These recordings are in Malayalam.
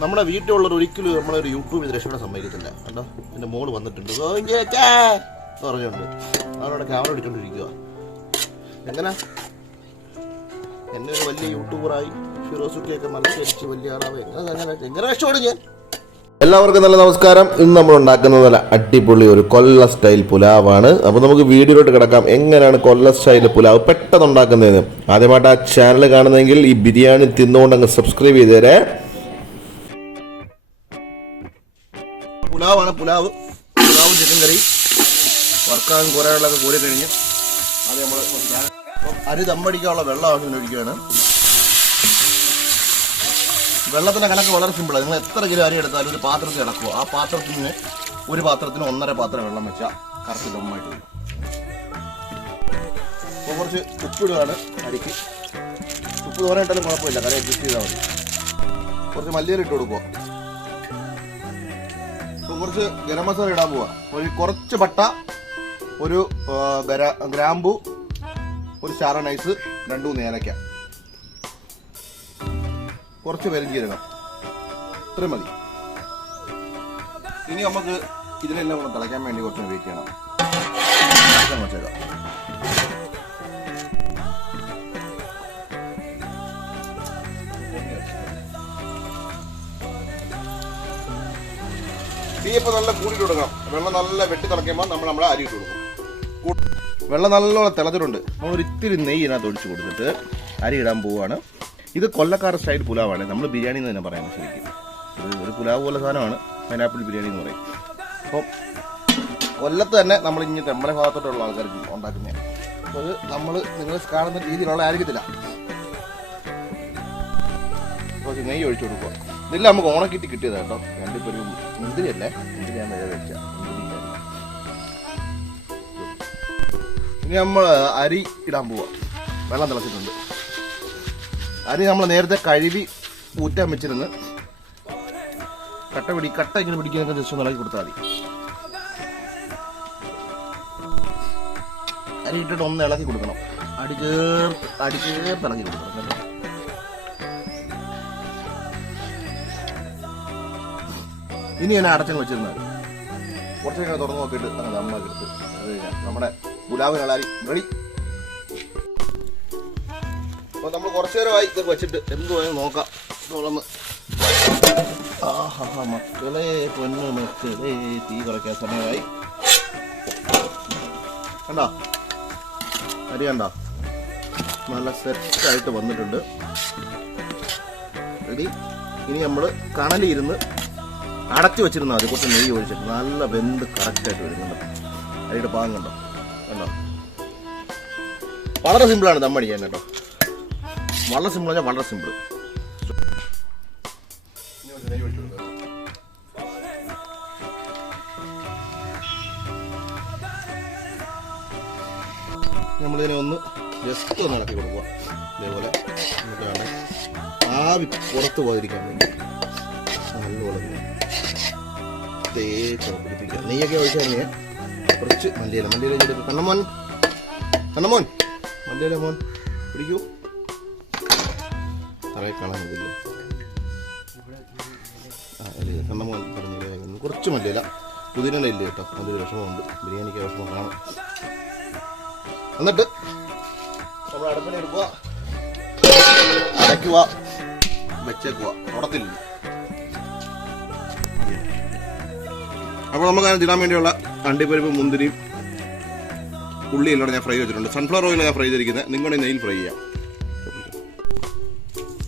നമ്മുടെ വീട്ടിലുള്ളവർ ഒരിക്കലും നമ്മളൊരു യൂട്യൂബ് ഇത് രക്ഷപ്പെടാൻ സമ്മതിക്കത്തില്ല. കണ്ടോ, എൻ്റെ മോള് വന്നിട്ടുണ്ട് പറഞ്ഞുകൊണ്ട് അവരോടെ ക്യാമറ എടുത്തുകൊണ്ടിരിക്കുക. എങ്ങനെ എന്നെ ഒരു വലിയ യൂട്യൂബറായി ഫിറോസുട്ടിയൊക്കെ മത്സരിച്ച് വലിയ ആളാവും എങ്ങനെ രക്ഷപ്പെടും ഞാൻ? എല്ലാവർക്കും നല്ല നമസ്കാരം. ഇന്ന് നമ്മൾ ഉണ്ടാക്കുന്നത് നല്ല അടിപൊളി ഒരു കൊല്ല സ്റ്റൈൽ പുലാവാണ്. അപ്പോൾ നമുക്ക് വീഡിയോയിലോട്ട് കിടക്കാം. എങ്ങനെയാണ് കൊല്ല സ്റ്റൈൽ പുലാവ് പെട്ടെന്ന് ഉണ്ടാക്കുന്നതെന്ന്. ആദ്യമായിട്ട് ആ ചാനൽ കാണുന്നെങ്കിൽ ഈ ബിരിയാണി തിന്നുകൊണ്ട് അങ്ങ് സബ്സ്ക്രൈബ് ചെയ്തേരെ. പുലാവാണ്, പുലാവും ചിക്കൻ കറി വറുക്കാൻ കുറേ വെള്ളമൊക്കെ കോരി കഴിഞ്ഞ് അത് നമ്മൾ അരി ദമ്മടിക്കാനുള്ള വെള്ളം ആവശ്യം ഒഴിക്കുകയാണ്. വെള്ളത്തിൻ്റെ കണക്ക് വളരെ സിമ്പിളാണ്. നിങ്ങൾ എത്ര കിലോ അരി എടുത്താലും ഒരു പാത്രത്തിൽ ഇടക്കുക. ആ പാത്രത്തിന് ഒരു പാത്രത്തിന് 1.5 പാത്രം വെള്ളം വെച്ചാൽ കറക്റ്റ് ദമ്മായിട്ട് വരും. അപ്പോൾ കുറച്ച് ഉപ്പിടുകയാണ് അരിക്ക്. ഉപ്പ് തോനെ ഇട്ടാലും കുഴപ്പമില്ല, കറി അഡ്ജസ്റ്റ് ചെയ്താൽ മതി. കുറച്ച് മല്ലിയില ഇട്ട് കൊടുക്കുക. അപ്പോൾ കുറച്ച് ഗരം മസാല ഇടാൻ പോവുക. കുറച്ച് പട്ട, ഒരു ഗ്രാമ്പു, ഒരു സ്റ്റാർ നൈസ്, 2-3 ഏലക്ക, കുറച്ച് പെരുംജീരകം, ഇത്രയും മതി. ഇനി നമുക്ക് ഇതിനെല്ലാം കൂടെ തിളയ്ക്കാൻ വേണ്ടി കുറച്ച് വെയിറ്റ് ചെയ്യണം. വെച്ചേക്കാം. തീ ഇപ്പോൾ നല്ല കൂടിയിട്ട് കൊടുക്കണം. വെള്ളം നല്ല വെട്ടി തിളയ്ക്കുമ്പോൾ നമ്മൾ അരി ഇട്ട് കൊടുക്കും. വെള്ളം നല്ലോണം തിളച്ചിട്ടുണ്ട്. നമ്മളൊരു ഇത്തിരി നെയ്യ് ഇതിനകത്ത് ഒഴിച്ച് കൊടുത്തിട്ട് അരി ഇടാൻ പോവുകയാണ്. ഇത് കൊല്ലക്കാർ സ്റ്റൈൽ പുലാവാണ്. നമ്മൾ ബിരിയാണി എന്ന് തന്നെ പറയാം. ശരിക്കും ഒരു പുലാവ് പോലെ സാധനമാണ് പൈനാപ്പിൾ ബിരിയാണി എന്ന് പറയും. അപ്പം കൊല്ലത്ത് തന്നെ നമ്മൾ ഇനി നമ്മുടെ ഭാഗത്തോട്ടുള്ള ആൾക്കാർക്ക് ഉണ്ടാക്കുന്നതാണ്. അപ്പോൾ അത് നമ്മൾ നിങ്ങൾ കാണുന്ന രീതിയിലുള്ള ആയിരിക്കത്തില്ല. കുറച്ച് നെയ്യ് ഒഴിച്ചു കൊടുക്കുക. ഇതെല്ലാം നമുക്ക് ഓണക്കിട്ട് കിട്ടിയതാണ് കേട്ടോ. രണ്ടിപ്പോൾ ഒരു മുന്തിരിയല്ലേ, മുന്തിരി ഞാൻ വേറെ വെച്ച ഇനി നമ്മൾ അരി ഇടാൻ പോവാം. വെള്ളം തിളച്ചിട്ടുണ്ട്. അരി നമ്മൾ നേരത്തെ കഴുകി ഊറ്റാൻ വെച്ചിരുന്ന് കട്ട ഇങ്ങനെ പിടിക്കാനൊക്കെ ജസ്റ്റ് ഒന്ന് ഇളക്കി കൊടുത്താൽ മതി. അരി ഇട്ടിട്ട് ഒന്ന് ഇളക്കി കൊടുക്കണം. അടി ചേർത്ത് ഇളക്കി കൊടുക്കണം. ഇനി എന്നെ അടച്ചങ്ങ് വെച്ചിരുന്നാൽ കുറച്ച് കഴിഞ്ഞാൽ തുറന്ന് നോക്കിയിട്ട് അങ്ങനെ അമ്മ എടുത്ത് അത് കഴിഞ്ഞാൽ നമ്മുടെ പുലാവിനുള്ള അരി റെഡി. അപ്പോൾ നമ്മൾ കുറച്ചു നേരമായി ഇതൊക്കെ വെച്ചിട്ട് എന്ത് വേണം നോക്കാം. തുറന്ന് മക്കളെ പൊന്നു മക്കളെ, തീ കുറയ്ക്കാൻ സമയമായി. കണ്ടോ അരി കണ്ടോ, നല്ല സെറ്റായിട്ട് വന്നിട്ടുണ്ട്. റെഡി. ഇനി നമ്മൾ കണലിരുന്ന് അടച്ചു വെച്ചിരുന്നാൽ മതി. കുറച്ച് നെയ്യ് ഒഴിച്ചിട്ട് നല്ല വെന്ത് കറക്റ്റായിട്ട് വരുന്നുണ്ട്. അരിയുടെ പാകം കണ്ടോ കണ്ടോ. വളരെ സിമ്പിളാണ് ദമ്മടിക്കാൻ കേട്ടോ. വളരെ സിമ്പിൾ പറഞ്ഞാൽ വളരെ സിമ്പിൾ. നമ്മളിതിനെ ഒന്ന് ജസ്റ്റ് ഒന്ന് ഇളക്കി കൊടുക്കുക. ഇതേപോലെ എന്നിട്ടാണ് ആവി പുറത്ത് പോകാതിരിക്കാൻ വേണ്ടി നല്ലപോലെ പിടിപ്പിക്കുക. നെയ്യൊക്കെ ഒഴിച്ചാൽ കുറച്ച് മല്ലിയില ചെയ്തിട്ട് കണ്ണമോൻ മല്ലിയില മോൻ പിടിക്കൂ. തറയെ കാണാൻ മതിയില്ല. കണ്ണമോൻ പറഞ്ഞില്ല. കുറച്ച് മല്ലിയില, പുതിന ഇല്ല കേട്ടോ. അതൊരു വിഷമമുണ്ട്, ബിരിയാണിക്ക് വിഷമം കാണാം. എന്നിട്ട് നമ്മൾ അടുപ്പിനെ എടുക്കുക, അടയ്ക്കുക, വെച്ചേക്കുക, ഉടത്തില്ല. അപ്പോൾ നമുക്ക് അതിന് ഇടാൻ വേണ്ടിയുള്ള അണ്ടിപ്പരിപ്പ്, മുന്തിരിയും ഉള്ളിയെല്ലാം ഞാൻ ഫ്രൈ വെച്ചിട്ടുണ്ട്. സൺഫ്ലവർ ഓയിലാണ് ഞാൻ ഫ്രൈ ചെയ്തിരിക്കുന്നത്. നിങ്ങളുടെ നെയ്യിൽ ഫ്രൈ ചെയ്യാം.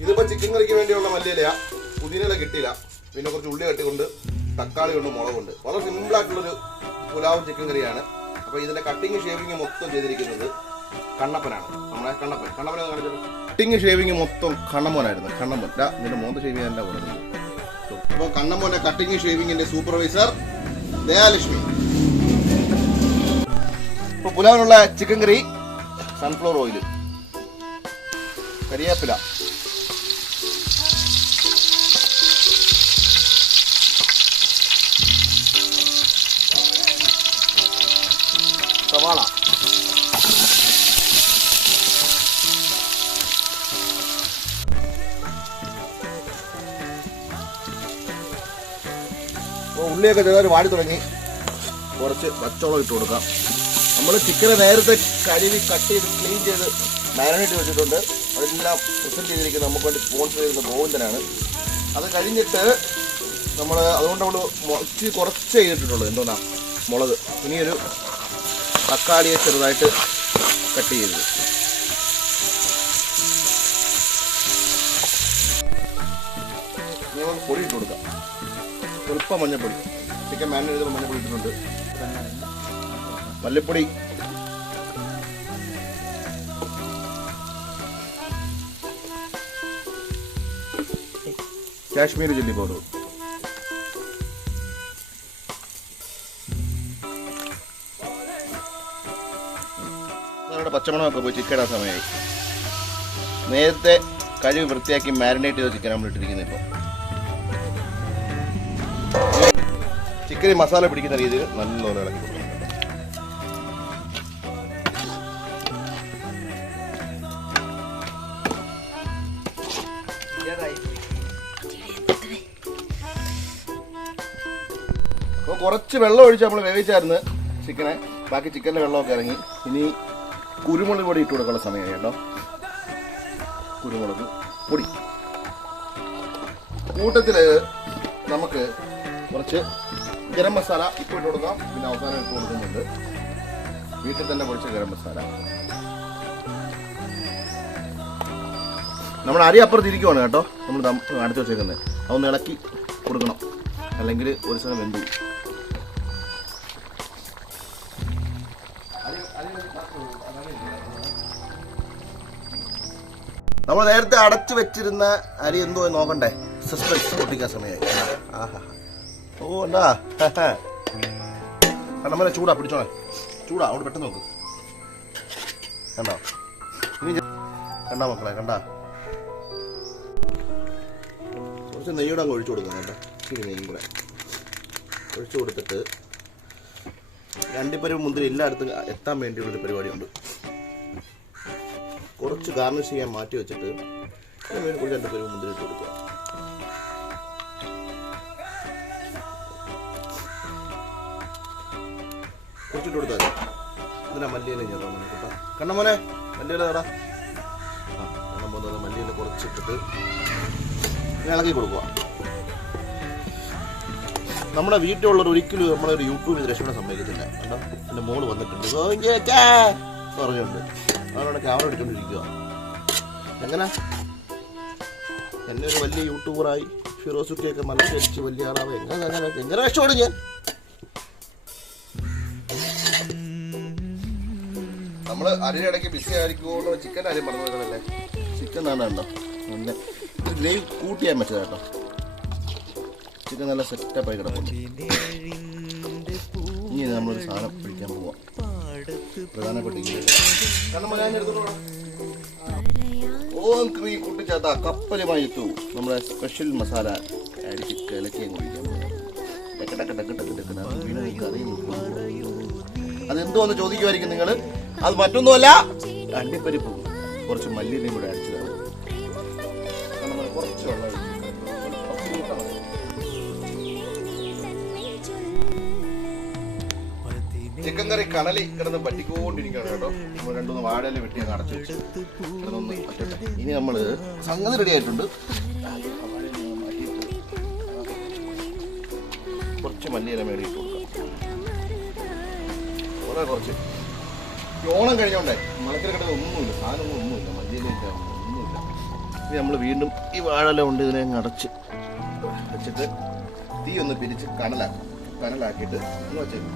ഇതിപ്പോൾ ചിക്കൻ കറിക്ക് വേണ്ടിയുള്ള മല്ലിയില, പുതിനയില കിട്ടിയില്ല. പിന്നെ കുറച്ച് ഉള്ളി കട്ടിക്കൊണ്ട്, തക്കാളി കൊണ്ട്, മുളകുണ്ട്. വളരെ സിമ്പിളായിട്ടുള്ളൊരു പുലാവും ചിക്കൻ കറിയാണ്. അപ്പോൾ ഇതിൻ്റെ കട്ടിങ് ഷേവിങ് മൊത്തം ചെയ്തിരിക്കുന്നത് കണ്ണപ്പനാണ്. നമ്മളെ കണ്ണപ്പൻ കാണിച്ചത്. കട്ടിങ് ഷേവിങ് മൊത്തം കണ്ണമ്മോനായിരുന്നു. കണ്ണമ്മൻ ഇതിൻ്റെ മോന്ത ഷേവ് ചെയ്യാനല്ല പറയുന്നത്. അപ്പോൾ കണ്ണമ്മോൻ്റെ കട്ടിങ് ഷേവിങ്ങിൻ്റെ സൂപ്പർവൈസർ ദയാലക്ഷ്മി. ഇപ്പോൾ പുലാവിനുള്ള ചിക്കൻ കറി, സൺഫ്ലവർ ഓയിൽ, കരിവേപ്പില, സവാള, ഉള്ളിയൊക്കെ ചെറുതായി വാടി തുടങ്ങി. കുറച്ച് പച്ചവെള്ളം ഇട്ട് കൊടുക്കാം. നമ്മൾ ചിക്കനെ നേരത്തെ കഴുകി കട്ട് ചെയ്ത് ക്ലീൻ ചെയ്ത് മാരിനേറ്റ് വെച്ചിട്ടുണ്ട്. അതെല്ലാം പ്രിസൻറ്റ് ചെയ്തിരിക്കുന്നത് നമുക്ക് വേണ്ടി സ്പോൺസർ ചെയ്യുന്ന ഗോവിന്ദനാണ്. അത് കഴിഞ്ഞിട്ട് നമ്മൾ അതുകൊണ്ട് നമ്മൾ കുറച്ച് ചെയ്തിട്ടുള്ളൂ. എന്തോന്നാ മുളക്. ഇനിയൊരു തക്കാളിയെ ചെറുതായിട്ട് കട്ട് ചെയ്തത്. നമുക്ക് പൊടി ഇട്ട് കൊടുക്കാം. സ്വല്പം മഞ്ഞൾപ്പൊടി. ചിക്കൻ മാരിനേറ്റ് ചെയ്ത് മഞ്ഞൾപ്പൊടി ഇട്ടിട്ടുണ്ട്. മല്ലിപ്പൊടി, കാശ്മീരി ചില്ലി പൗഡർ, പച്ചമുളകൊക്കെ പോയി ചിക്കൻ ഇടാൻ സമയമായി. നേരത്തെ കഴുകി വൃത്തിയാക്കി മാരിനേറ്റ് ചെയ്ത ചിക്കൻ നമ്മൾ ഇട്ടിരിക്കുന്നത്. ഇപ്പോൾ ചിക്കൻ മസാല പിടിക്കുന്ന രീതിയിൽ നല്ലോണം ഇളക്കി കൊടുക്കണം. അപ്പോൾ കുറച്ച് വെള്ളം ഒഴിച്ച് നമ്മൾ വേവിച്ചായിരുന്നു ചിക്കനെ. ബാക്കി ചിക്കൻ്റെ വെള്ളമൊക്കെ ഇറങ്ങി. ഇനി കുരുമുളക് പൊടി ഇട്ട് കൊടുക്കാനുള്ള സമയമായി കേട്ടോ. കുരുമുളക് പൊടി കൂട്ടത്തിൽ നമുക്ക് കുറച്ച് ഗരം മസാല ഇപ്പോൾ ഇട്ട് കൊടുക്കാം. പിന്നെ അവസാനം ഇട്ട് കൊടുക്കുന്നുണ്ട് വീട്ടിൽ തന്നെ പൊടിച്ച ഗരം മസാല. നമ്മൾ അരി അപ്പുറത്തിരിക്കുവാണ് കേട്ടോ. നമ്മൾ അടുത്ത് വെച്ചേക്കുന്നത് അതൊന്ന് ഇളക്കി കൊടുക്കണം, അല്ലെങ്കിൽ ഒരു സ്ഥലം വെന്തു. നമ്മൾ നേരത്തെ അടച്ചു വെച്ചിരുന്ന അരി എന്തോ നോക്കണ്ടേ. സസ്പെൻസ് പൊട്ടിക്കാൻ സമയമായി. ആഹാ ഓ എന്നാ കണ്ണമ്മനെ ചൂടാ പിടിച്ചോണേ. ചൂടാ അവിടെ പെട്ടെന്ന് നോക്ക്. കണ്ടോ ഇനി കണ്ടാ മക്കളെ കണ്ടാ. കുറച്ച് നെയ്യോടെ അങ്ങ് ഒഴിച്ചു കൊടുക്കണം കേട്ടോ. ഇച്ചിരി നെയ്യും കൂടെ ഒഴിച്ചു കൊടുത്തിട്ട് രണ്ടിപ്പരും മുന്തിരി എല്ലായിടത്തും എത്താൻ വേണ്ടിയുള്ളൊരു പരിപാടിയുണ്ട്. കുറച്ച് ഗാർണിഷ് ചെയ്യാൻ മാറ്റി വെച്ചിട്ട് കുറച്ച് രണ്ടിപ്പരും മുന്തിരി ഇട്ട് കൊടുക്കുക. കുറച്ചിട്ട് കൊടുത്താൽ ഇതിനാ മല്ലിയില ചേർത്താൽ മതി കേട്ടോ. കണ്ണമോനെ മല്ലിയില തടാ. ആ കണ്ണമ്മ മല്ലിയില കുറച്ചിട്ടിട്ട് ഇളക്കി കൊടുക്കുക. നമ്മുടെ വീട്ടിലുള്ളവർ ഒരിക്കലും നമ്മളൊരു യൂട്യൂബ് രക്ഷപ്പെടാൻ സമ്മതിക്കത്തില്ല. കേട്ടോ എൻ്റെ മോള് വന്നിട്ടുണ്ട് പറഞ്ഞുകൊണ്ട് അവരോട് ക്യാമറ എടുത്തുകൊണ്ടിരിക്കുക. എങ്ങനെ എന്നെ ഒരു വലിയ യൂട്യൂബറായി ഫിറോസുട്ടിയൊക്കെ മനസ്സരിച്ച് വലിയ ആളാവും. എങ്ങനെ രക്ഷപ്പെടും ഞാൻ? നമ്മൾ അരിയിടയ്ക്ക് ബിസി ആയിരിക്കുമോ. ചിക്കൻ അരി പറഞ്ഞു വെക്കണല്ലേ. ചിക്കൻ നല്ലതുണ്ടോ നല്ല ഗ്രേവി കൂട്ടിയാൻ പറ്റുക കേട്ടോ. ചിക്കൻ നല്ല സെറ്റപ്പായി കിടക്കും. ഇനി നമ്മളൊരു സാധനം പിടിക്കാൻ പോവാം. പ്രധാനപ്പെട്ട കൂട്ടിച്ചാത്ത കപ്പലുമായി എത്തു നമ്മുടെ സ്പെഷ്യൽ മസാല അടിച്ച് കിളക്കിയും കുടിക്കാൻ പോവാം. അതെന്തോന്ന് ചോദിക്കുമായിരിക്കും നിങ്ങൾ. അത് മറ്റൊന്നുമല്ല, അണ്ടിപ്പരിപ്പും കുറച്ച് മല്ലിയിലയും കൂടെ അടിച്ചതാണ്. കുറച്ച് വെള്ളം ചിക്കൻ കറി കണലി കിടന്ന് പറ്റിക്കൊണ്ടിരിക്കുകയാണ് കേട്ടോ. നമ്മൾ രണ്ടുമൂന്ന് വാഴയില വെട്ടി അങ്ങ് അടച്ചു വെച്ചു കിടന്നൊന്ന് പറ്റട്ടെ. ഇനി നമ്മൾ സംഗതി റെഡി ആയിട്ടുണ്ട്. കുറച്ച് മല്ലിയില മേടിയിട്ട് കൊടുക്കാം. വളരെ കുറച്ച്. ഓണം കഴിഞ്ഞോണ്ടേ മലക്കര കിടന്ന് ഒന്നുമില്ല, സാധനമൊന്നും ഒന്നുമില്ല, മല്ലിയില ഒന്നുമില്ല. ഇനി നമ്മൾ വീണ്ടും ഈ വാഴയില കൊണ്ട് ഇതിനെ അങ്ങ് അടച്ച് വെച്ചിട്ട് തീ ഒന്ന് പിരിച്ച് കനലാക്കിയിട്ട് ഒന്ന് വെച്ചേക്കും.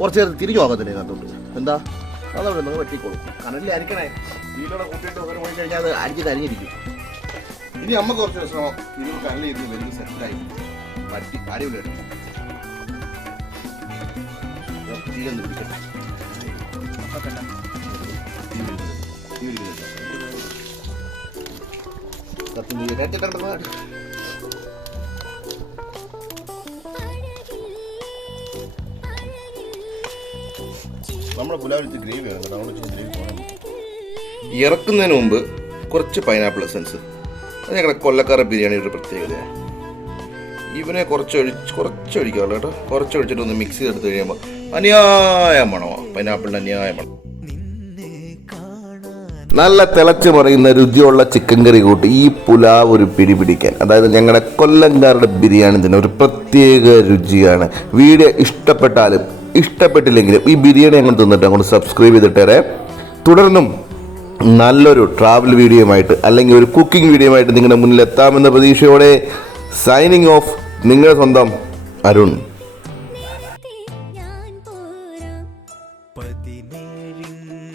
കുറച്ച് നേരം തിരിഞ്ഞു നോക്കത്തില്ലേ കണ്ടുകൊണ്ട്. എന്താ അതവിടെ നിങ്ങൾ വെട്ടിക്കോളും. കനലിൽ അരിക്കണേ. വീട്ടിലൂടെ കൂട്ടിയിട്ട് ഒരു പോയി കഴിഞ്ഞാൽ അത് അരിഞ്ഞിരിക്കും. ഇനി അമ്മ കുറച്ച് ദിവസം ഇത് കനലിൽ ഇരുന്ന് വലിയ സെറ്റായി പറ്റി അടിപൊളിയായിട്ട് തീയൊന്ന് പിടിക്കട്ടെ. നമ്മുടെ പുലാവിലത്തെ ഗ്രേവി വേണം കേട്ടോ. അവിടെ ഗ്രേവി പോകണം. ഇറക്കുന്നതിന് മുമ്പ് കുറച്ച് പൈനാപ്പിൾ എസൻസ്. അത് ഞങ്ങളുടെ കൊല്ലക്കാര ബിരിയാണിയുടെ പ്രത്യേകതയാണ്. ഇവനെ കുറച്ചൊഴിക്കാം കേട്ടോ. കുറച്ചൊഴിച്ചിട്ട് ഒന്ന് മിക്സ് ചെയ്തെടുത്ത് കഴിയുമ്പോൾ അന്യായ മണമാണ്, പൈനാപ്പിളിൻ്റെ അന്യായ മണം. നല്ല തിളച്ച് മറിയുന്ന രുചിയുള്ള ചിക്കൻ കറി കൂട്ടി ഈ പുലാവ് ഒരു പിടി പിടിക്കാൻ, അതായത് ഞങ്ങളുടെ കൊല്ലംകാരുടെ ബിരിയാണി തന്നെ ഒരു പ്രത്യേക രുചിയാണ്. വീഡിയോ ഇഷ്ടപ്പെട്ടാലും ഇഷ്ടപ്പെട്ടില്ലെങ്കിലും ഈ ബിരിയാണി അങ്ങോട്ട് തിന്നിട്ട് അങ്ങോട്ട് സബ്സ്ക്രൈബ് ചെയ്തിട്ടേരെ. തുടർന്നും നല്ലൊരു ട്രാവൽ വീഡിയോയുമായിട്ട് അല്ലെങ്കിൽ ഒരു കുക്കിംഗ് വീഡിയോയുമായിട്ട് നിങ്ങളുടെ മുന്നിൽ എത്താമെന്ന പ്രതീക്ഷയോടെ സൈനിങ് ഓഫ്, നിങ്ങളുടെ സ്വന്തം അരുൺ.